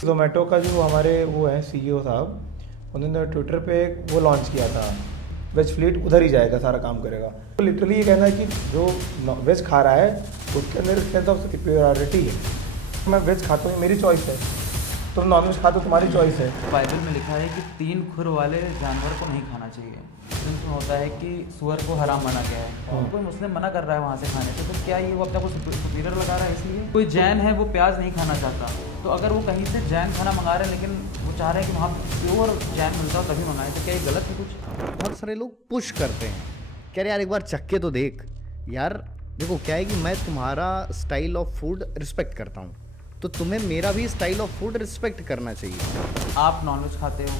जोमेटो का जो हमारे वो है सीईओ साहब, उन्होंने ट्विटर पे वो लॉन्च किया था, वेज फ्लीट उधर ही जाएगा, सारा काम करेगा। तो लिटरली ये कहना है कि जो वेज खा रहा है उसके अंदर सेंस ऑफ प्योरिटी है। मैं वेज खाता हूँ, मेरी चॉइस है, तुम नॉन वेज खाते हो, तुम्हारी चॉइस है। बाइबल में लिखा है कि 3 खुर वाले जानवर को नहीं खाना चाहिए। इसमें होता है कि सुअर को हराम माना गया है, कोई मुस्लिम मना कर रहा है वहाँ से खाने से, तो क्या ये वो अपना को सुपीरियर लगा रहा है? इसलिए कोई जैन है वो प्याज नहीं खाना चाहता, तो अगर वो कहीं से जैन खाना मंगा रहे हैं लेकिन वो चाह रहे हैं कि वहाँ प्योर जैन मिलता हो तभी मंगाएं, तो क्या ये गलत है? कुछ बहुत सारे लोग पुश करते हैं, कह रहे यार एक बार चक्के तो देख। यार देखो क्या है कि मैं तुम्हारा स्टाइल ऑफ फूड रिस्पेक्ट करता हूँ, तो तुम्हें मेरा भी स्टाइल ऑफ फूड रिस्पेक्ट करना चाहिए। आप नॉनवेज खाते हो,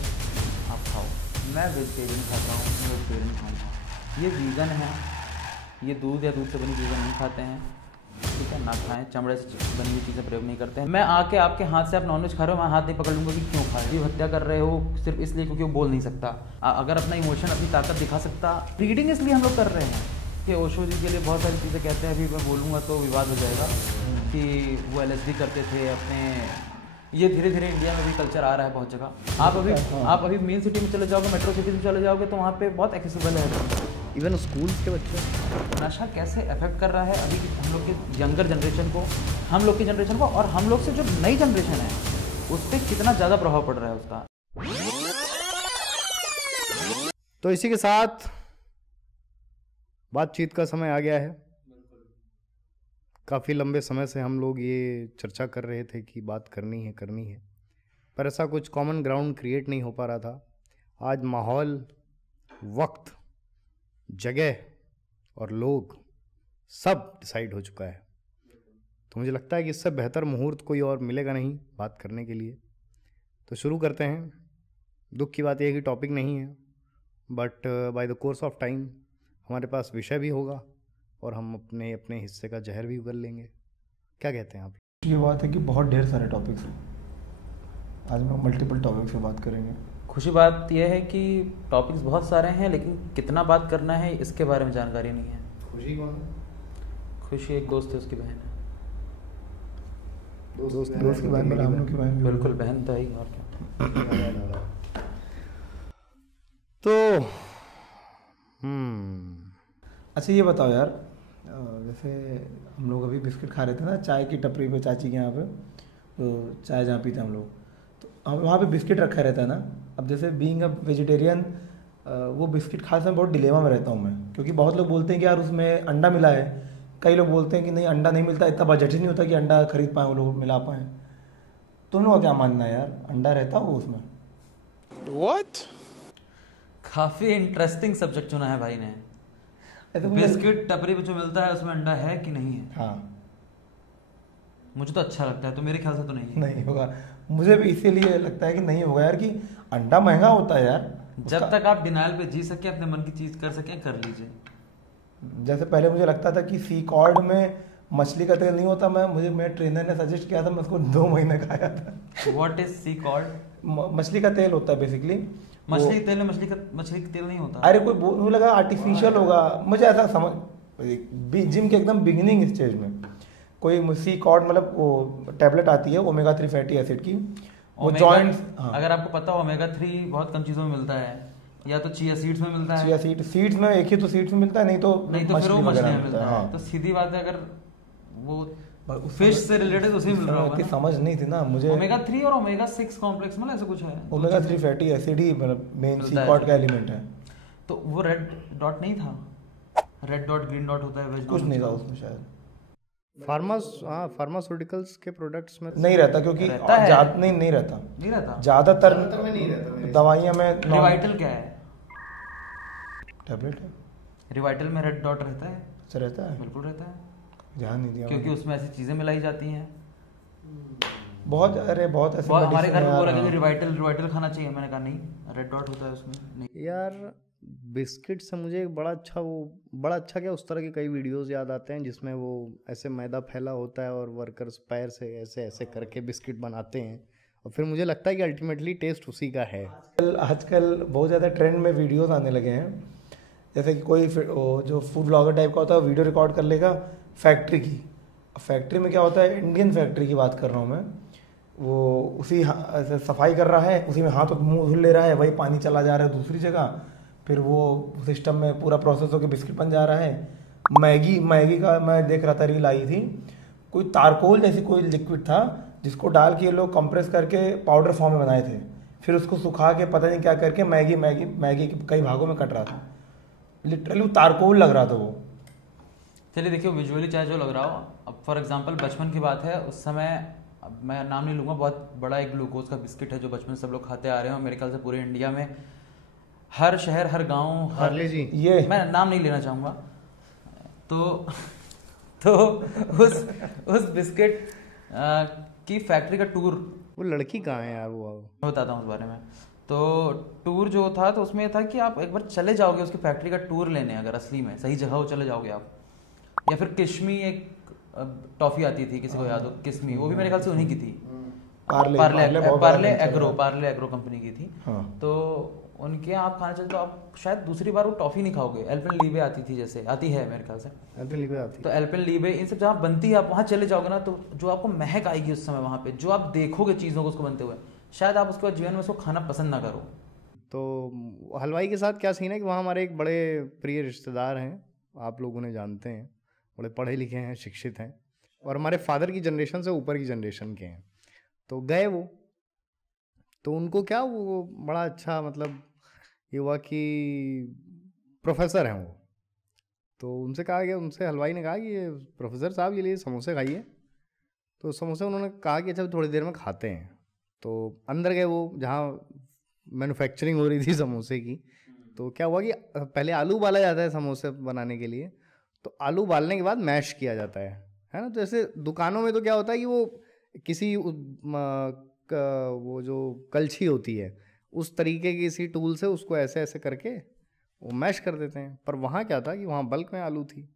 आप खाओ। मैं वेजिटेरियन खाता हूँ, मैं वेजिटेरियन खाऊँगा। ये वीगन है, ये दूध या दूध से बनी चीज़ें नहीं खाते हैं, ठीक है, ना खाएं। चमड़े से बनी हुई चीज़ें प्रयोग नहीं करते हैं। मैं आके आपके हाथ से आप नॉनवेज खा रहे हो, मैं हाथ नहीं पकड़ लूँगा कि क्यों खा रहे हो। जीव हत्या कर रहे हो सिर्फ इसलिए क्योंकि वो बोल नहीं सकता। अगर अपना इमोशन, अपनी ताकत दिखा सकता। ब्रीडिंग इसलिए हम लोग कर रहे हैं कि ओशो जी के लिए बहुत सारी चीज़ें कहते हैं, अभी मैं बोलूँगा तो विवाद हो जाएगा, कि वो LSD करते थे अपने। ये धीरे धीरे इंडिया में भी कल्चर आ रहा है बहुत जगह। आप अभी मेन सिटी में चले जाओगे, मेट्रो सिटी में चले जाओगे, तो वहाँ पे बहुत एक्सेसिबल है। इवन स्कूल्स के बच्चे। नशा कैसे अफेक्ट कर रहा है अभी हम लोग के यंगर जनरेशन को, हम लोग की जनरेशन को, और हम लोग से जो नई जनरेशन है उस पर कितना ज़्यादा प्रभाव पड़ रहा है उसका। तो इसी के साथ बातचीत का समय आ गया है। काफ़ी लंबे समय से हम लोग ये चर्चा कर रहे थे कि बात करनी है, पर ऐसा कुछ कॉमन ग्राउंड क्रिएट नहीं हो पा रहा था। आज माहौल, वक्त, जगह और लोग सब डिसाइड हो चुका है, तो मुझे लगता है कि इससे बेहतर मुहूर्त कोई और मिलेगा नहीं बात करने के लिए। तो शुरू करते हैं। दुख की बात यह है कि टॉपिक नहीं है, but by the course of time हमारे पास विषय भी होगा और हम अपने अपने हिस्से का जहर भी उगल लेंगे। क्या कहते हैं आप? ये बात है कि बहुत ढेर सारे टॉपिक्स हैं, आज हम मल्टीपल टॉपिक्स पे बात करेंगे। खुशी बात यह है कि टॉपिक्स बहुत सारे हैं, लेकिन कितना बात करना है इसके बारे में जानकारी नहीं है। खुशी कौन है? खुशी एक दोस्त है, उसकी बहन है। दोस्त की बहन, हम लोग की बहन। बिल्कुल बहन तो ही, और क्या। तो अच्छा ये बताओ यार, जैसे हम लोग अभी बिस्किट खा रहे थे ना चाय की टपरी पे, चाची के यहाँ पे, तो चाय जहाँ पीते हम लोग, तो हम वहाँ पे बिस्किट रखा रहता है ना। अब जैसे बीइंग अ वेजिटेरियन, वो बिस्किट खाने में बहुत डिलेमा में रहता हूँ मैं, क्योंकि बहुत लोग बोलते हैं कि यार उसमें अंडा मिला है, कई लोग बोलते हैं कि नहीं अंडा नहीं मिलता, इतना बजट ही नहीं होता कि अंडा खरीद पाएँ वो लोग, मिला पाएँ। तुम लोग का क्या मानना है यार, अंडा रहता हो उसमें? What? काफी इंटरेस्टिंग सब्जेक्ट चुना है भाई ने। तो बिस्किट टपरी पे जो मिलता है उसमें अंडा है कि नहीं है? हाँ, मुझे तो अच्छा लगता है, तो मेरे ख्याल से तो नहीं है। नहीं होगा। मुझे भी इसीलिए लगता है कि नहीं होगा यार, कि अंडा महंगा होता है यार। जब तक आप डिनाइल पे जी सके, अपने मन की चीज कर सके, कर लीजिए। जैसे पहले मुझे लगता था कि सी कॉर्ड में मछली का तेल नहीं होता, मेरे ट्रेनर ने सजेस्ट किया था, मैं उसको 2 महीने खाया था। What is sea cod? मछली का तेल होता है बेसिकली। मछली तेल में मछली का तेल नहीं होता। अरे कोई वो लगा आर्टिफिशियल होगा, मुझे ऐसा समझ, जिम के एकदम बिगिनिंग स्टेज में कोई सी कॉर्ड मतलब वो टैबलेट आती है ओमेगा 3 फैटी एसिड की, वो जॉइंट्स। अगर आपको पता हो ओमेगा 3 बहुत कम चीजों में मिलता है, या तो चिया सीड्स में मिलता है। चिया सीड्स में एक ही तो सीड्स में मिलता है, नहीं तो फिर वो मछली में मिलता है। हाँ। तो सीधी बात है, अगर वो फिश से रिलेटेड उसे मिल रहा होगा। समझ नहीं थी ना मुझे। ओमेगा 3 और ओमेगा 6 कॉम्प्लेक्स मतलब ऐसा कुछ है। ओमेगा 3 फैटी एसिड ही मतलब मेन सी कॉर्ड का एलिमेंट है। तो वो रेड डॉट नहीं था, रेड डॉट ग्रीन डॉट होता है, कुछ नहीं था उसमें शायद। फार्मास्यूटिकल्स के प्रोडक्ट्स में नहीं रहता, क्योंकि नहीं रहता ज्यादातर में नहीं रहता। दवाइयाँ में रिवाइटल क्या है? टैबलेट है। रिवाइटल में रेड डॉट रहता है? अच्छा रहता है, बिल्कुल रहता है, ध्यान नहीं दिया क्योंकि उसमें ऐसी चीजें मिलाई जाती हैं। बहुत ऐसे हमारे घर में बोला कि रिवाइटल खाना चाहिए, मैंने कहा नहीं, रेड डॉट होता है उसमें। नहीं यार बिस्किट से मुझे एक बड़ा अच्छा क्या उस तरह के कई वीडियोस याद आते हैं जिसमें वो ऐसे मैदा फैला होता है और वर्कर्स पैर से ऐसे ऐसे करके बिस्किट बनाते हैं, और फिर मुझे लगता है कि अल्टीमेटली टेस्ट उसी का है। आजकल बहुत ज़्यादा ट्रेंड में वीडियोस आने लगे हैं, जैसे कि कोई जो फूड ब्लॉगर टाइप का होता है वीडियो रिकॉर्ड कर लेगा फैक्ट्री की। फैक्ट्री में क्या होता है, इंडियन फैक्ट्री की बात कर रहा हूँ मैं, वो उसी ऐसे सफाई कर रहा है, उसी में हाथ और मुंह धुल ले रहा है, वही पानी चला जा रहा है दूसरी जगह, फिर वो सिस्टम में पूरा प्रोसेस होकर बिस्किट बन जा रहा है। मैगी मैगी का मैं देख रहा था, रील आई थी, कोई तारकोल जैसी कोई लिक्विड था जिसको डाल के ये लोग कंप्रेस करके पाउडर फॉर्म में बनाए थे, फिर उसको सुखा के पता नहीं क्या करके मैगी मैगी मैगी के कई भागों में कट रहा था। लिटरली वो तारकोल लग रहा था वो। चलिए देखिए, विजुअली चाहे जो लग रहा हो, अब फॉर एग्जांपल बचपन की बात है, उस समय, अब मैं नाम नहीं लूँगा, बहुत बड़ा एक ग्लूकोज का बिस्किट है जो बचपन से सब लोग खाते आ रहे हैं, मेरे ख्याल से पूरे इंडिया में हर शहर हर गांव हर, ये मैं नाम नहीं लेना चाहूँगा, तो उस बिस्किट की फैक्ट्री का टूर, वो लड़की कहाँ है यार वो? मैं बताता हूँ उस बारे में। तो टूर जो था तो उसमें था कि आप एक बार चले जाओगे उसकी फैक्ट्री का टूर लेने, अगर असली में सही जगह हो चले जाओगे आप, या फिर किशमी एक टॉफी आती थी, किसी को याद हो किशमी, वो भी मेरे ख्याल से उन्हीं की थी, पार्ले एग्रो कंपनी की थी। हाँ। तो उनके यहाँ आप खाना चाहिए तो आप शायद दूसरी बार वो टॉफी नहीं खाओगे। एल्पेनलीबे आती थी, जैसे आती है मेरे ख्याल से, एल्पेनलीबे आती, तो एल्पेनलीबे इन सब जहाँ बनती है आप वहाँ चले जाओगे ना, तो जो आपको महक आएगी उस समय वहाँ पे, जो आप देखोगे चीज़ों को उसको बनते हुए, शायद आप उसके बाद जीवन में उसको खाना पसंद ना करो। तो हलवाई के साथ क्या सीन है कि वहाँ हमारे एक बड़े प्रिय रिश्तेदार हैं, आप लोग उन्हें जानते हैं, बड़े पढ़े लिखे हैं, शिक्षित हैं, और हमारे फादर की जनरेशन से ऊपर की जनरेशन के हैं। तो गए वो, तो उनको क्या, वो बड़ा अच्छा, मतलब ये हुआ कि प्रोफेसर हैं वो, तो उनसे कहा गया, उनसे हलवाई ने कहा कि ये प्रोफेसर साहब ये लिए समोसे खाइए, तो समोसे उन्होंने कहा कि अच्छा थोड़ी देर में खाते हैं। तो अंदर गए वो, जहाँ मैन्युफैक्चरिंग हो रही थी समोसे की। तो क्या हुआ कि पहले आलू उबाला जाता है समोसे बनाने के लिए, तो आलू उबालने के बाद मैश किया जाता है ना। तो ऐसे दुकानों में तो क्या होता है कि वो किसी वो जो कलछी होती है उस तरीके की किसी टूल से उसको ऐसे ऐसे करके वो मैश कर देते हैं, पर वहाँ क्या था कि वहाँ बल्क में आलू थी,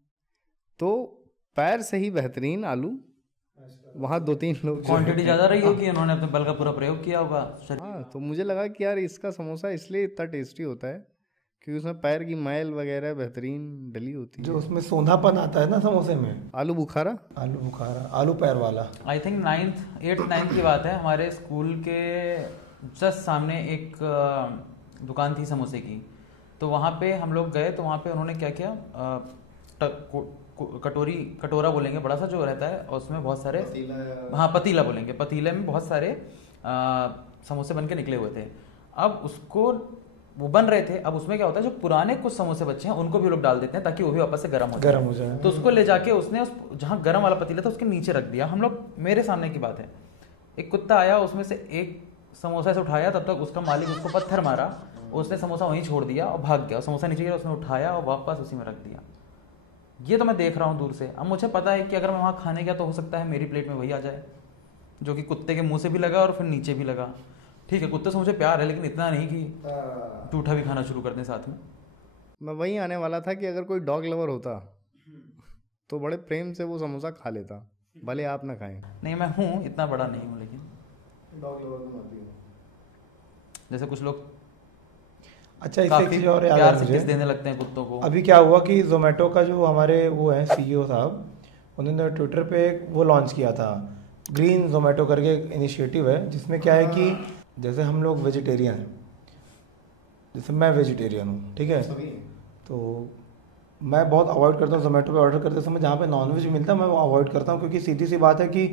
तो पैर से ही बेहतरीन आलू वहाँ 2-3 लोग, क्वांटिटी ज़्यादा रही होगी, उन्होंने अपने बल का पूरा प्रयोग किया होगा। हाँ, तो मुझे लगा कि यार इसका समोसा इसलिए इतना टेस्टी होता है क्योंकि उसमें पैर की मैल वगैरह बेहतरीन डली होती है, जो उसमें सोंधापन आता है ना समोसे में, आलू बुखारा, आलू पैर वाला। आई थिंक 8th 9th की बात है, हमारे स्कूल के जस्ट सामने एक दुकान थी समोसे की, तो वहाँ पे हम लोग गए, तो वहाँ पे उन्होंने क्या किया, कटोरा बोलेंगे, बड़ा सा जो रहता है, और उसमें बहुत सारे, हाँ पतीला बोलेंगे, पतीले में बहुत सारे समोसे बन के निकले हुए थे। अब उसको वो बन रहे थे, अब उसमें क्या होता है, जो पुराने कुछ समोसे बचे हैं उनको भी लोग डाल देते हैं ताकि वो भी वापस से गर्म हो जाए। तो उसको ले जाके उसने उस जहाँ गर्म वाला पतीला था उसके नीचे रख दिया। हम लोग, मेरे सामने की बात है, एक कुत्ता आया, उसमें से एक समोसा से उठाया, तब तक उसका मालिक उसको पत्थर मारा, उसने समोसा वहीं छोड़ दिया और भाग गया। समोसा नीचे गिरा, उसने उठाया और वापस उसी में रख दिया। ये तो मैं देख रहा हूँ दूर से। अब मुझे पता है कि अगर मैं वहाँ खाने गया तो हो सकता है मेरी प्लेट में वही आ जाए जो कि कुत्ते के मुंह से भी लगा और फिर नीचे भी लगा। ठीक है, कुत्ते से मुझे प्यार है, लेकिन इतना नहीं कि टूठा भी खाना शुरू कर दें साथ में। मैं वहीं आने वाला था कि अगर कोई डॉग लवर होता तो बड़े प्रेम से वो समोसा खा लेता, भले आप ना खाएं। नहीं, मैं हूँ, इतना बड़ा नहीं हूँ, लेकिन डॉग लवर तो आती है। जैसे कुछ लोग अच्छा, इससे एक चीज़ और याद प्यार है से मुझे, किस देने लगते हैं कुत्तों को। अभी क्या हुआ कि जोमेटो का जो हमारे वो है CEO साहब, उन्होंने ट्विटर पे एक वो लॉन्च किया था, ग्रीन जोमेटो करके एक इनिशिएटिव है, जिसमें क्या है कि जैसे हम लोग वेजिटेरियन हैं, जैसे मैं वेजिटेरियन हूँ, ठीक है, तो मैं बहुत अवॉइड करता हूँ जोमेटो पे ऑर्डर करते समय जहाँ पे नॉनवेज मिलता है मैं वो अवॉइड करता हूँ, क्योंकि सीधी सी बात है कि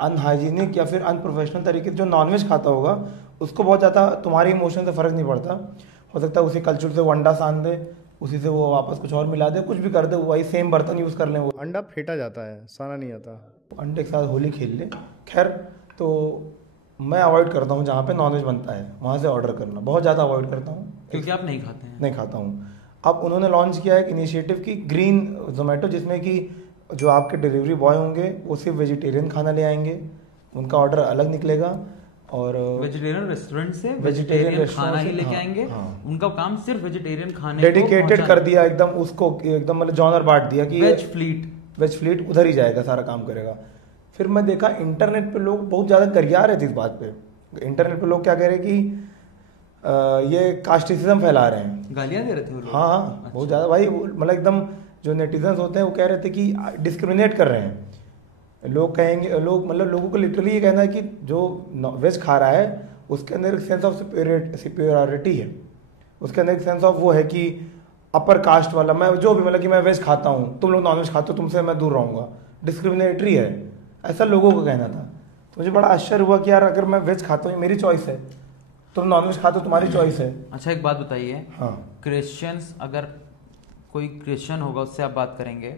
अनहाइजीनिक या फिर अनप्रोफेशनल तरीके से जो नॉनवेज खाता होगा उसको बहुत ज़्यादा तुम्हारे इमोशन से फ़र्क नहीं पड़ता। हो सकता है उसी कल्चर से वो अंडा सान दे, उसी से वो वापस कुछ और मिला दे, कुछ भी कर दे, वही सेम बर्तन यूज़ कर लें, वो अंडा फेंटा जाता है, साना नहीं आता, अंडे के साथ होली खेल ले। खैर, तो मैं अवॉइड करता हूँ जहाँ पे नॉनवेज बनता है वहाँ से ऑर्डर करना, बहुत ज़्यादा अवॉइड करता हूँ, क्योंकि आप नहीं खाते हैं। नहीं खाता हूँ। अब उन्होंने लॉन्च किया एक इनिशिएटिव की ग्रीन जोमेटो, जिसमें कि जो आपके डिलीवरी बॉय होंगे वो सिर्फ वेजिटेरियन खाना ले आएंगे, उनका ऑर्डर अलग निकलेगा, और वेजिटेरियन रेस्टोरेंट से वेजिटेरियन वेजिटेरियन रेस्टोरेंट खाना से, ही लेके हाँ, आएंगे। हाँ। उनका काम सिर्फ वेजिटेरियन खाने डेडिकेटेड कर दिया एकदम उसको, एकदम मतलब जॉनर बांट दिया कि वेज फ्लीट उधर ही जाएगा, सारा काम करेगा। फिर मैं देखा इंटरनेट पे लोग बहुत ज़्यादा गरिया रहे थे इस बात पे। इंटरनेट पे लोग क्या कह रहे कि ये कास्टिसिज्म फैला रहे हैं, गालियां दे रहे थे वो लोग। हाँ, अच्छा। बहुत ज़्यादा भाई, मतलब एकदम जो नेटिजन्स होते हैं वो कह रहे थे कि डिस्क्रिमिनेट कर रहे हैं, लोग कहेंगे, लोग मतलब लोगों को लिटरली ये कहना है कि जो वेज खा रहा है उसके अंदर एक सेंस ऑफ सुपीरियरिटी है, उसके अंदर एक सेंस ऑफ वो है कि अपर कास्ट वाला, मैं जो भी मतलब कि मैं वेज खाता हूँ, तुम लोग नॉन वेज खाते हो, तुमसे मैं दूर रहूँगा, डिस्क्रिमिनेटरी है, ऐसा लोगों का कहना था। तो मुझे बड़ा आश्चर्य हुआ कि यार अगर मैं वेज खाता हूँ, मेरी चॉइस है, तुम नॉन वेज खाते हो, तुम्हारी चॉइस है। अच्छा एक बात बताइए, हाँ, क्रिश्चियंस, अगर कोई क्रिश्चियन होगा उससे आप बात करेंगे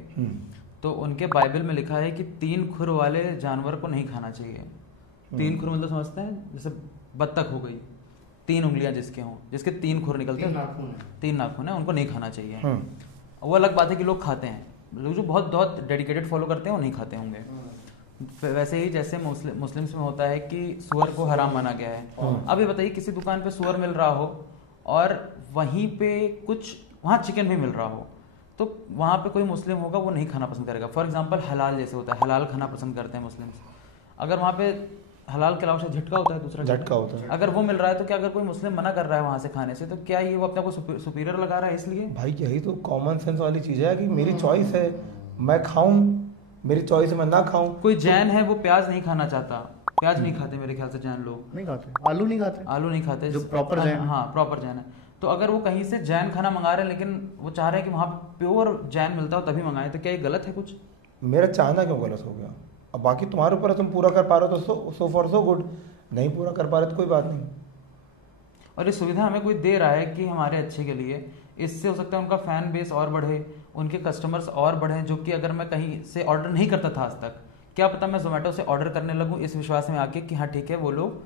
तो उनके बाइबल में लिखा है कि 3 खुर वाले जानवर को नहीं खाना चाहिए। 3 खुर मतलब समझते हैं, जैसे बत्तख हो गई, 3 उंगलियां जिसके हों, जिसके 3 खुर निकलते हैं, 3 नाखून है, उनको नहीं खाना चाहिए। वो अलग बात है कि लोग खाते हैं, लोग जो बहुत बहुत डेडिकेटेड फॉलो करते हैं वो नहीं खाते होंगे। वैसे ही जैसे मुस्लिम्स में होता है कि सुअर को हराम माना गया है। अब ये बताइए किसी दुकान पे सुअर मिल रहा हो और वहीं पे कुछ वहाँ चिकन भी मिल रहा हो, तो वहाँ पे कोई मुस्लिम होगा वो नहीं खाना पसंद करेगा। फॉर एग्जांपल हलाल जैसे होता है, हलाल खाना पसंद करते हैं मुस्लिम्स। अगर वहाँ पे हलाल के अलावा झटका होता है, दूसरा झटका होता है, अगर वो मिल रहा है तो क्या अगर कोई मुस्लिम मना कर रहा है वहाँ से खाने से, तो क्या ये वो अपने को सुपीरियर लगा रहा है? इसलिए भाई यही तो कॉमन सेंस वाली चीज़ है कि मेरी चॉइस है, मैं खाऊं, मेरी चॉइस है मैं ना खाऊं। कोई जैन है वो प्याज नहीं खाना चाहता, प्याज नहीं खाते मेरे ख्याल से जैन लोग, नहीं खाते, आलू नहीं खाते, आलू नहीं खाते, जो प्रॉपर जैन, हाँ प्रॉपर जैन है। तो अगर वो कहीं से जैन खाना मंगा रहे हैं लेकिन वो चाह रहे हैं कि वहाँ प्योर जैन मिलता हो तभी मंगाएं, तो क्या ये गलत है कुछ? मेरा चाहना क्यों गलत हो गया? अब बाकी तुम्हारे ऊपर है, तुम पूरा कर पा रहे हो तो सो फॉर सो गुड, नहीं पूरा कर पा रहे तो कोई बात नहीं। और ये सुविधा हमें कोई दे रहा है कि हमारे अच्छे के लिए, इससे हो सकता है उनका फैन बेस और बढ़े, उनके कस्टमर्स और बढ़े, जो कि अगर मैं कहीं से ऑर्डर नहीं करता था आज तक, क्या पता मैं जोमेटो से ऑर्डर करने लगूँ इस विश्वास में आके कि हाँ ठीक है वो लोग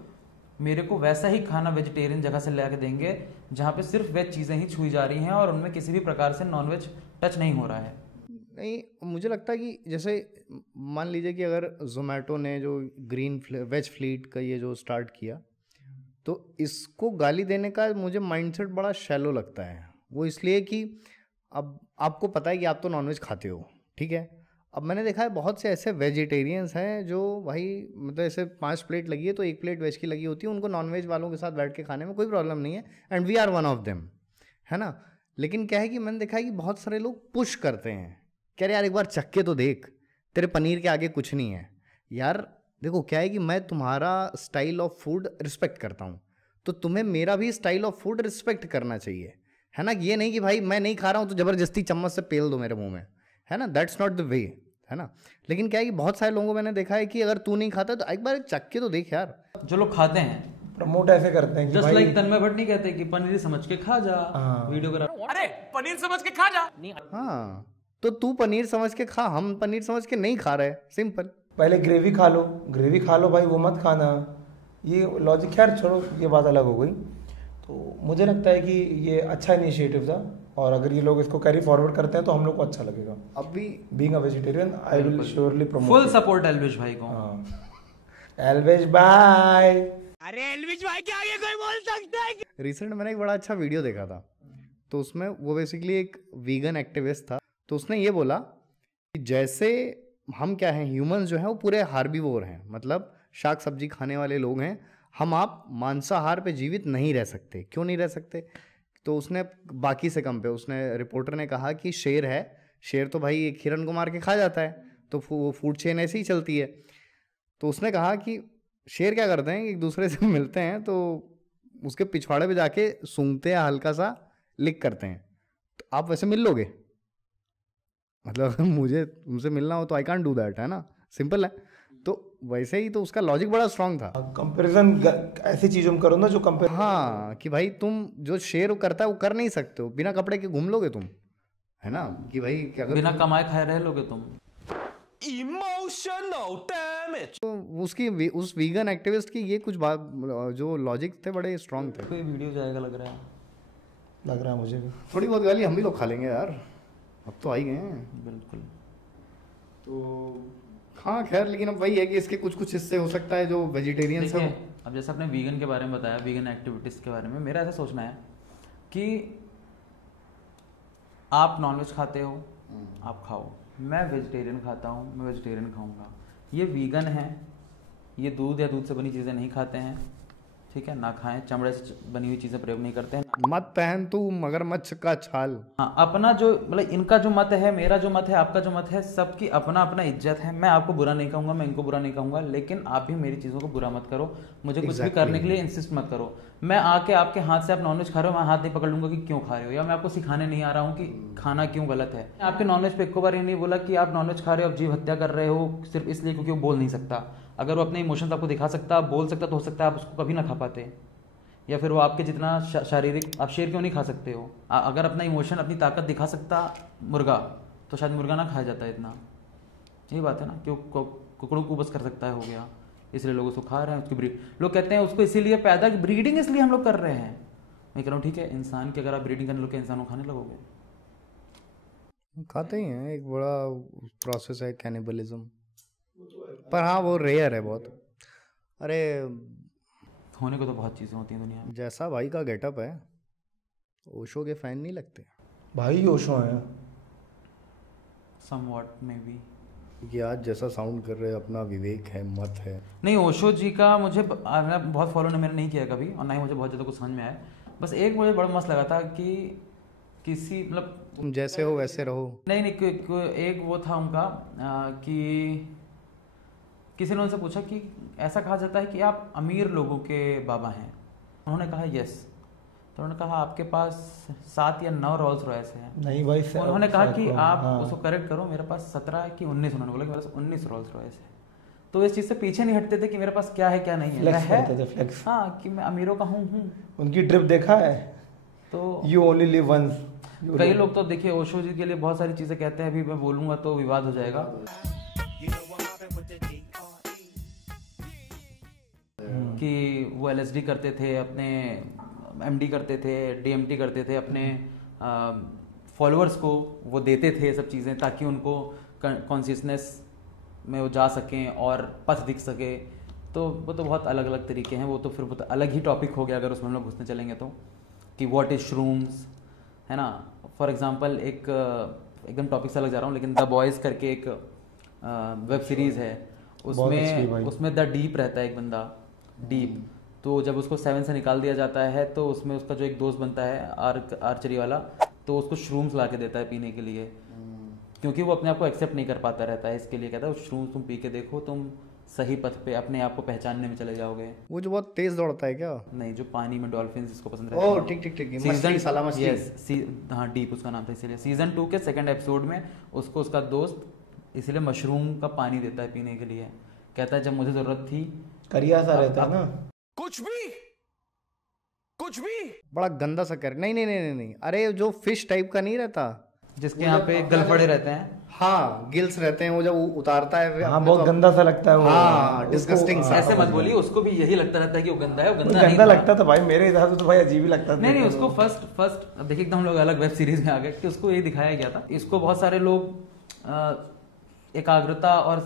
मेरे को वैसा ही खाना वेजिटेरियन जगह से ला के देंगे जहाँ पे सिर्फ वेज चीज़ें ही छुई जा रही हैं और उनमें किसी भी प्रकार से नॉन वेज टच नहीं हो रहा है। नहीं, मुझे लगता है कि जैसे मान लीजिए कि अगर जोमेटो ने जो वेज फ्लीट का ये जो स्टार्ट किया, तो इसको गाली देने का मुझे माइंडसेट बड़ा शैलो लगता है। वो इसलिए कि अब आपको पता है कि आप तो नॉनवेज खाते हो, ठीक है। अब मैंने देखा है बहुत से ऐसे वेजिटेरियंस हैं जो भाई मतलब ऐसे 5 प्लेट लगी है तो 1 प्लेट वेज की लगी होती है, उनको नॉनवेज वालों के साथ बैठ के खाने में कोई प्रॉब्लम नहीं है, and we are one of them, है ना। लेकिन क्या है कि मैंने देखा है कि बहुत सारे लोग पुश करते हैं, कह रहे यार एक बार चख के तो देख, तेरे पनीर के आगे कुछ नहीं है। यार देखो क्या है कि मैं तुम्हारा स्टाइल ऑफ फूड रिस्पेक्ट करता हूँ, तो तुम्हें मेरा भी स्टाइल ऑफ फूड रिस्पेक्ट करना चाहिए, है ना। ये नहीं कि भाई मैं नहीं खा रहा हूँ तो ज़बरदस्ती चम्मच से पेल दो मेरे मुंह में, है ना। दैट्स नॉट द वे, है ना। लेकिन क्या है कि बहुत सारे लोगों को मैंने देखा है कि अगर तू नहीं खाता तो एक बार चख के तो देख यार। जो लोग खाते हैं प्रमोट ऐसे करते हैं कि जस्ट लाइक तन्मय भट्ट नहीं कहते कि पनीर समझ के खा जा, वीडियो करा, अरे पनीर समझ के खा जा। हाँ तो तू पनीर समझ के खा, हम पनीर समझ के नहीं खा रहे, सिंपल। पहले ग्रेवी खा लो, ग्रेवी खा लो भाई, वो मत खाना, ये लॉजिक। खैर छोड़ो, ये बात अलग हो गई। तो मुझे लगता है कि ये अच्छा इनिशिएटिव था और अगर ये लोग इसको कैरी फॉरवर्ड करते हैं तो हम लोग को अच्छा लगेगा। अब भी being a vegetarian I will surely promote, full support Elvish भाई को। एल्विश भाई, अरे एल्विश भाई के आगे कोई बोल सकता है? रिसेंट मैंने एक बड़ा अच्छा वीडियो देखा था, तो उसमें वो बेसिकली एक वीगन एक्टिविस्ट था, तो उसने ये बोला कि जैसे हम क्या हैं, ह्यूमंस जो हैं वो पूरे हार्बीवोर हैं, मतलब शाक सब्जी खाने वाले लोग हैं हम, आप मांसाहार पे जीवित नहीं रह सकते। क्यों नहीं रह सकते? तो उसने बाकी से कम पे, उसने रिपोर्टर ने कहा कि शेर है, शेर तो भाई एक हिरन को मार के खा जाता है, तो वो फूड चेन ऐसे ही चलती है। तो उसने कहा कि शेर क्या करते हैं, एक दूसरे से मिलते हैं तो उसके पिछवाड़े पे जाके सूंघते हैं, हल्का सा लिक करते हैं। तो आप वैसे मिल लोगे? मतलब अगर मुझे उनसे मिलना हो तो आई कांट डू दैट, है ना, सिंपल है। तो वैसे ही तो उसका लॉजिक बड़ा स्ट्रांग था। कंपैरिजन ऐसी चीजों में करो ना जो कंपेयर, हाँ कि भाई तुम जो शेर करता है वो कर नहीं सकते हो, बिना कपड़े के घूम लोगे तुम, है ना, कि भाई क्या बिना कमाए खाए रह लोगे तुम। Emotional damage. तो उसकी उस वीगन एक्टिविस्ट की ये कुछ बात जो लॉजिक थे बड़े स्ट्रांग थे। कोई वीडियो जाएगा लग रहा है, लग रहा है मुझे भी। थोड़ी बहुत गाली हम भी लोग खा लेंगे यार, अब तो आ ही गए हैं। बिल्कुल। तो हाँ खैर, लेकिन अब वही है कि इसके कुछ कुछ हिस्से हो सकता है जो वेजिटेरियंस देखिए, है। अब जैसे आपने वीगन के बारे में बताया, वीगन एक्टिविटीज़ के बारे में, मेरा ऐसा सोचना है कि आप नॉनवेज खाते हो, आप खाओ, मैं वेजिटेरियन खाता हूँ, मैं वेजिटेरियन खाऊंगा। ये वीगन है, ये दूध या दूध से बनी चीज़ें नहीं खाते हैं, ठीक है, ना खाएं, चमड़े से बनी हुई चीज़ें प्रयोग नहीं करते हैं। मत पहन तू मगरमच्छ का छाल। हाँ, अपना जो मतलब इनका जो मत है, मेरा जो मत है, आपका जो मत है, सबकी अपना अपना इज्जत है। मैं आपको बुरा नहीं कहूँगा, मैं इनको बुरा नहीं कहूँगा, लेकिन आप भी मेरी चीज़ों को बुरा मत करो, मुझे कुछ भी करने के लिए इंसिस्ट मत करो। मैं आके आपके हाथ से आप नॉनवेज खा रहे हो, मैं हाथ नहीं पकड़ लूंगा कि क्यों खा रहे हो, या मैं आपको सिखाने नहीं आ रहा हूँ कि खाना क्यों गलत है। आपके नॉनवेज पे एक बार ये नहीं बोला कि आप नॉनवेज खा रहे हो, आप जीव हत्या कर रहे हो सिर्फ इसलिए क्योंकि वो बोल नहीं सकता। अगर वो अपने इमोशंस आपको दिखा सकता, बोल सकता, तो हो सकता है आप उसको कभी ना खा पाते, या फिर वो आपके जितना शारीरिक। आप शेर क्यों नहीं खा सकते हो? अगर अपना इमोशन, अपनी ताकत दिखा सकता मुर्गा, तो शायद मुर्गा ना खाया जाता इतना। यही बात है ना, क्यों कुकड़ों को बस कर सकता है, हो गया, इसलिए लोग उसको खा रहे हैं। उसकी ब्रीड लोग कहते हैं उसको इसीलिए पैदा, ब्रीडिंग इसलिए हम लोग कर रहे हैं। मैं कह रहा हूँ ठीक है, इंसान की अगर आप ब्रीडिंग करने लोग, इंसान को खाने लगोगे? खाते ही हैं, एक बड़ा प्रोसेस है कैनिबलिज्म, पर हाँ वो रेयर है बहुत। अरे होने को तो बहुत चीज़ें होती हैं दुनिया में। जैसा भाई का गेटअप है, ओशो के फैन नहीं लगते भाई ओशो है समवॉट में भी, कि आज जैसा साउंड कर रहे हैं, अपना विवेक है, मत है। नहीं, ओशो जी का मुझे मैं बहुत फॉलो मैंने नहीं किया कभी, और ना ही मुझे बहुत ज़्यादा कुछ समझ में आया। बस एक मुझे बड़ा मस्त लगा था कि किसी मतलब तुम जैसे हो वैसे रहो। नहीं, एक वो था उनका कि किसी ने उनसे पूछा कि ऐसा कहा जाता है कि आप अमीर लोगों के बाबा हैं। उन्होंने कहा यस। तो उन्होंने कहा आपके पास 7 या 9 रोल्स रॉयस हैं। नहीं भाई, उन्होंने कहा कि आप हाँ। उसको करेक्ट करो, मेरे पास 17 कि 19, उन्होंने बोला कि मेरे पास 19 रोल्स रॉयस है। तो इस चीज़ से पीछे नहीं हटते थे कि मेरे पास क्या है क्या नहीं है। फ्लेक्स है करते थे, फ्लेक्स। हाँ, कि मैं अमीरों का हूँ। उनकी ट्रिप देखा है, तो यू ओनली लिव वंस। कई लोग तो देखिए ओशो जी के लिए बहुत सारी चीज़ें कहते हैं, अभी मैं बोलूँगा तो विवाद हो जाएगा। कि वो LSD करते थे, अपने MD करते थे, DMT करते थे, अपने फॉलोअर्स को वो देते थे सब चीज़ें, ताकि उनको कॉन्शियसनेस में वो जा सकें और पथ दिख सके। तो वो तो बहुत अलग अलग तरीके हैं, वो तो फिर बहुत अलग ही टॉपिक हो गया अगर उसमें हम लोग घुसने चलेंगे तो, कि व्हाट इज श्रूम्स, है ना। फॉर एग्जांपल एक एकदम टॉपिक से अलग जा रहा हूँ, लेकिन द बॉयज़ करके एक वेब सीरीज़ है, उसमें द डीप रहता है एक बंदा, डीप। तो जब उसको 7 से निकाल दिया जाता है, तो उसमें उसका जो एक दोस्त बनता है आर्चरी वाला, तो उसको श्रूम्स ला के देता है पीने के लिए, क्योंकि वो अपने आप को एक्सेप्ट नहीं कर पाता रहता है। इसके लिए कहता है श्रूम्स तुम पी के देखो, तुम सही पथ पे अपने आप को पहचानने में चले जाओगे। वो जो बहुत तेज दौड़ता है क्या? नहीं, जो पानी में डॉल्फिन जिसको पसंद रहता है। ओह ठीक ठीक ठीक, मछली, साला मछली। यस, हाँ, डीप उसका नाम था। इसीलिए सीजन 2 के 2nd एपिसोड में उसको उसका दोस्त इसलिए मशरूम का पानी देता है पीने के लिए। कहता है जब मुझे जरूरत थी, करिया सा रहता है ना, कुछ भी बड़ा गंदा सा कर। नहीं नहीं नहीं नहीं, अरे जो फिश टाइप का नहीं रहता, जिसके यहाँ पे गलफड़े रहते हैं, हाँ गिल्स रहते हैं, वो जब उतारता है, हाँ बहुत गंदा सा लगता है वो। हाँ डिस्गस्टिंग सा। ऐसे मत बोलिए, उसको भी यही लगता रहता है कि वो गंदा है। वो गंदा नहीं गंदा था। लगता था भाई, मेरे हिसाब से तो भाई अजीब ही लगता था। नहीं, उसको फर्स्ट देखिए एकदम हम लोग अलग वेब सीरीज में आ गए कि उसको ये दिखाया गया था। इसको बहुत सारे लोग एकाग्रता और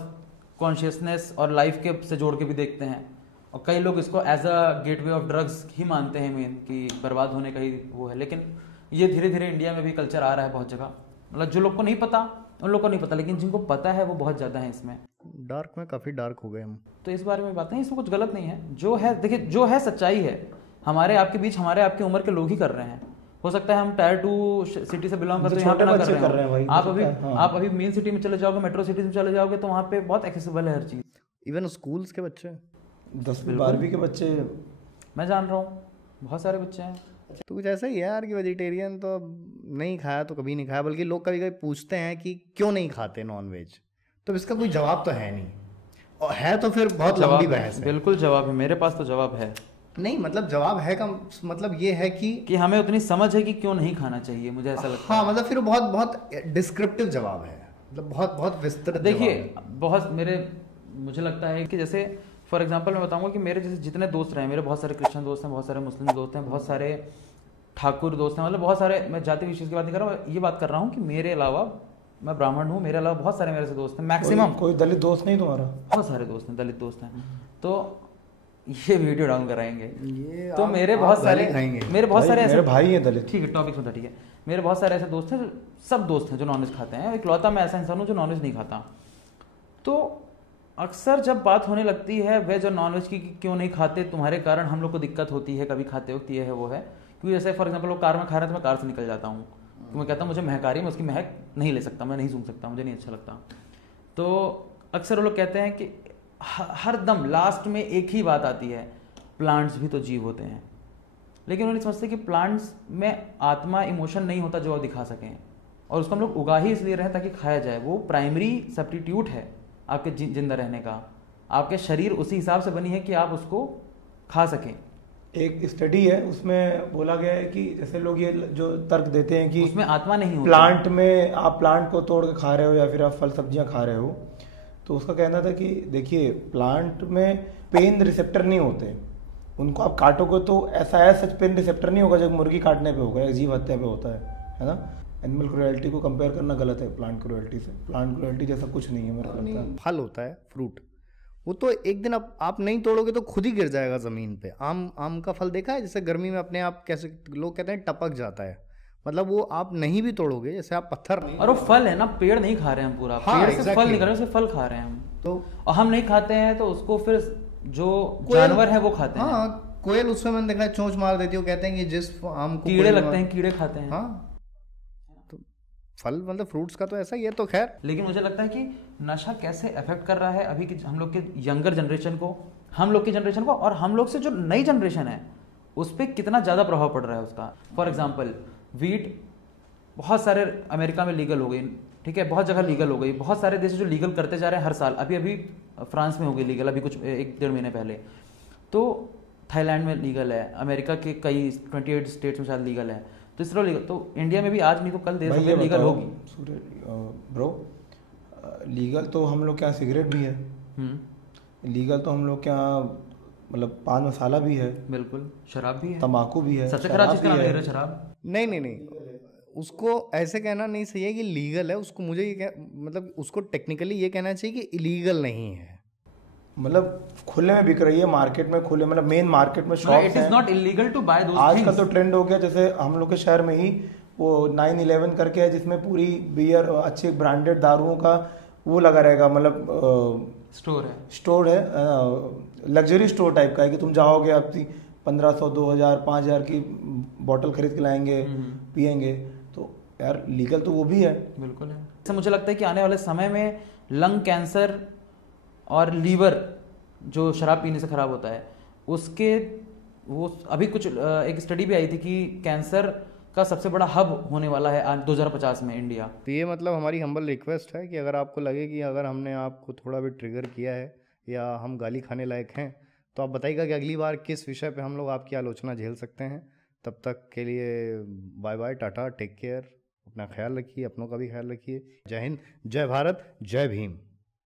कॉन्शियसनेस और लाइफ के से जोड़ के भी देखते हैं, और कई लोग इसको as a gateway of drugs ही मानते हैं मेन, कि बर्बाद होने का ही वो है। लेकिन ये धीरे धीरे इंडिया में भी कल्चर आ रहा है बहुत जगह। मतलब जो लोग को नहीं पता उन लोग को नहीं पता, लेकिन जिनको पता है वो बहुत ज़्यादा है इसमें। डार्क में काफ़ी डार्क हो गए हम। तो इस बारे में बात नहीं, इसमें कुछ गलत नहीं है। जो है देखिए, जो है सच्चाई है, हमारे आपके बीच हमारे आपके उम्र के लोग ही कर रहे हैं। हो सकता है हम टायर 2 सिटी से बिलोंग करते हैं, यहाँ पे ना कर रहे हैं भाई। आप अभी मेन सिटी में चले जाओगे, मेट्रो सिटी में चले जाओगे, तो वहाँ पे बहुत एक्सेसिबल है हर चीज़। इवन स्कूल्स के बच्चे, 10वीं 12वीं के बच्चे, मैं जान रहा हूँ बहुत सारे बच्चे हैं। तो कुछ ऐसा ही है यार कि वेजिटेरियन तो नहीं खाया तो कभी नहीं खाया, बल्कि लोग कभी कभी पूछते हैं कि क्यों नहीं खाते नॉन वेज, तो इसका कोई जवाब तो है नहीं, और है तो फिर बहुत लंबी बहस है। बिल्कुल जवाब है, मेरे पास तो जवाब है। नहीं मतलब जवाब है का मतलब ये है कि हमें उतनी समझ है कि क्यों नहीं खाना चाहिए, मुझे ऐसा लगता है। हाँ मतलब फिर बहुत बहुत डिस्क्रिप्टिव जवाब है, मतलब बहुत बहुत विस्तृत। देखिए बहुत मुझे लगता है कि जैसे फॉर एग्जांपल मैं बताऊंगा कि मेरे जैसे जितने दोस्त रहे, मेरे बहुत सारे क्रिश्चियन दोस्त हैं, बहुत सारे मुस्लिम दोस्त हैं, बहुत सारे ठाकुर दोस्त हैं, मतलब बहुत सारे, मैं जाति विशेष की बात नहीं कर रहा हूँ, ये बात कर रहा हूँ कि मेरे अलावा, मैं ब्राह्मण हूँ, मेरे अलावा बहुत सारे मेरे से दोस्त हैं, मैक्सिमम कोई दलित दोस्त नहीं तुम्हारा? बहुत सारे दोस्त हैं, दलित दोस्त हैं। तो ये बात कर रहा हूँ कि मेरे अलावा बहुत सारे मेरे से दोस्त हैं, मैक्सिमम बहुत सारे मेरे से दोस्त हैं, बहुत सारे मुस्लिम दोस्त हैं, बहुत सारे ठाकुर दोस्त हैं, मतलब बहुत सारे, मैं जाति विशेष की बात नहीं कर रहा हूँ, ये बात कर रहा हूँ कि मेरे अलावा बहुत सारे मेरे से दोस्त हैं, मैक्सिमम बहुत सारे मेरे से दोस्त हैं, दलित दोस्त हैं। तो ये वीडियो डाउन कराएंगे, तो मेरे बहुत सारे ऐसे भाई है दलित। ठीक है, टॉपिक सुनता, ठीक है। मेरे बहुत सारे ऐसे दोस्त हैं, सब दोस्त हैं जो नॉनवेज खाते हैं, इकलौता मैं ऐसा इंसान हूँ जो नॉनवेज नहीं खाता। तो अक्सर जब बात होने लगती है वेज और नॉन वेज की कि क्यों नहीं खाते, तुम्हारे कारण हम लोग को दिक्कत होती है कभी खाते वक्त, ये है वो है। क्योंकि जैसे फॉर एग्जांपल लोग कार में खा रहे हैं तो मैं कार से निकल जाता हूँ, तो मैं कहता हूँ मुझे महक आ रही है, मैं उसकी महक नहीं ले सकता, मैं नहीं सूंघ सकता, मुझे नहीं अच्छा लगता। तो अक्सर वो लोग कहते हैं कि हर दम लास्ट में एक ही बात आती है, प्लांट्स भी तो जीव होते हैं। लेकिन वो नहीं समझते कि प्लांट्स में आत्मा, इमोशन नहीं होता जो वो दिखा सकें, और उसको हम लोग उगा ही इसलिए रहे ताकि खाया जाए। वो प्राइमरी सब्स्टिट्यूट है आपके जिंदा रहने का। आपके शरीर उसी हिसाब से बनी है कि आप उसको खा सकें। एक स्टडी है उसमें बोला गया है कि जैसे लोग ये जो तर्क देते हैं कि उसमें आत्मा नहीं होती, प्लांट में आप प्लांट को तोड़ के खा रहे हो या फिर आप फल सब्जियां खा रहे हो, तो उसका कहना था कि देखिए प्लांट में पेन रिसेप्टर नहीं होते, उनको आप काटोगे तो ऐसा है सच पेन रिसेप्टर नहीं होगा जब मुर्गी काटने पे होगा या जीव हत्या पे होता है ना। एनिमल क्रुएल्टी को कंपेयर करना गलत है प्लांट क्रुएल्टी से। प्लांट क्रुएल्टी जैसा कुछ नहीं है मेरे को लगता है। फल होता है, फ्रूट, वो तो एक दिन आप नहीं तोड़ोगे तो खुद ही गिर जाएगा ज़मीन पे। आम का फल देखा है, जैसे गर्मी में अपने आप कैसे लोग कहते हैं टपक जाता है, मतलब वो आप नहीं भी तोड़ोगे, जैसे आप पत्थर नहीं। और वो फल है ना, पेड़ नहीं खा रहे हैं हम पूरा, हाँ, पेड़ से exactly. फल निकल रहे हैं, उससे फल खा रहे हैं हम। तो और हम नहीं खाते हैं तो उसको फिर जो जानवर है वो खाते हैं। हाँ, कोयल उसमें मैंने देखा है चोंच मार देती है, वो कहते हैं कि जिस आम को कीड़े लगते हैं, कीड़े खाते हैं। हाँ, तो फल मतलब फ्रूट्स का तो ऐसा ही है। तो खैर, लेकिन मुझे लगता है कि नशा कैसे अफेक्ट कर रहा है अभी की हम लोग के यंगर जनरेशन को, हम लोग की जनरेशन को, और हम लोग से जो नई जनरेशन है उस पर कितना ज़्यादा प्रभाव पड़ रहा है उसका। फॉर एग्जाम्पल वीट बहुत सारे अमेरिका में लीगल हो गई, ठीक है, बहुत जगह लीगल हो गई, बहुत सारे देश जो लीगल करते जा रहे हैं हर साल। अभी अभी फ्रांस में हो गई लीगल, अभी कुछ 1-1.5 महीने पहले। तो थाईलैंड में लीगल है, अमेरिका के कई 28 स्टेट्स में शायद लीगल है। तो इस तरह लीगल, तो इंडिया में भी आज नहीं तो कल देश में लीगल होगी। ब्रो, लीगल तो हम लोग के यहाँ सिगरेट भी है, लीगल तो हम लोग के यहाँ मतलब पान मसाला भी है, बिल्कुल, शराब भी है, तंबाकू भी है, सबसे खराब चीज का नाम ले रहे हैं शराब। नहीं, उसको ऐसे कहना नहीं सही है कि लीगल है। उसको मुझे ये मतलब उसको टेक्निकली ये कहना चाहिए कि इलीगल नहीं है, मतलब खुले में बिक रही है मार्केट में, खुले मतलब मेन मार्केट में शॉप्स हैं। It is not illegal to buy those things. आजकल तो ट्रेंड हो गया, जैसे हम लोग के शहर में ही वो 911 करके है जिसमें पूरी बियर, अच्छे ब्रांडेड दारुओं का वो लगा रहेगा, मतलब स्टोर है, लग्जरी स्टोर टाइप का है कि तुम जाओगे आपकी 1500, 2000, 5000 की बोतल खरीद के लाएंगे, पियेंगे। तो यार लीगल तो वो भी है, बिल्कुल है। तो मुझे लगता है कि आने वाले समय में लंग कैंसर और लीवर जो शराब पीने से खराब होता है उसके, वो अभी कुछ एक स्टडी भी आई थी कि कैंसर का सबसे बड़ा हब होने वाला है 2050 में इंडिया। तो ये मतलब हमारी हम्बल रिक्वेस्ट है कि अगर आपको लगे कि अगर हमने आपको थोड़ा भी ट्रिगर किया है या हम गाली खाने लायक हैं, तो आप बताइएगा कि अगली बार किस विषय पे हम लोग आपकी आलोचना झेल सकते हैं। तब तक के लिए bye bye, tata, take care, अपना ख्याल रखिए, अपनों का भी ख्याल रखिए। जय हिंद, जय भारत, जय भीम।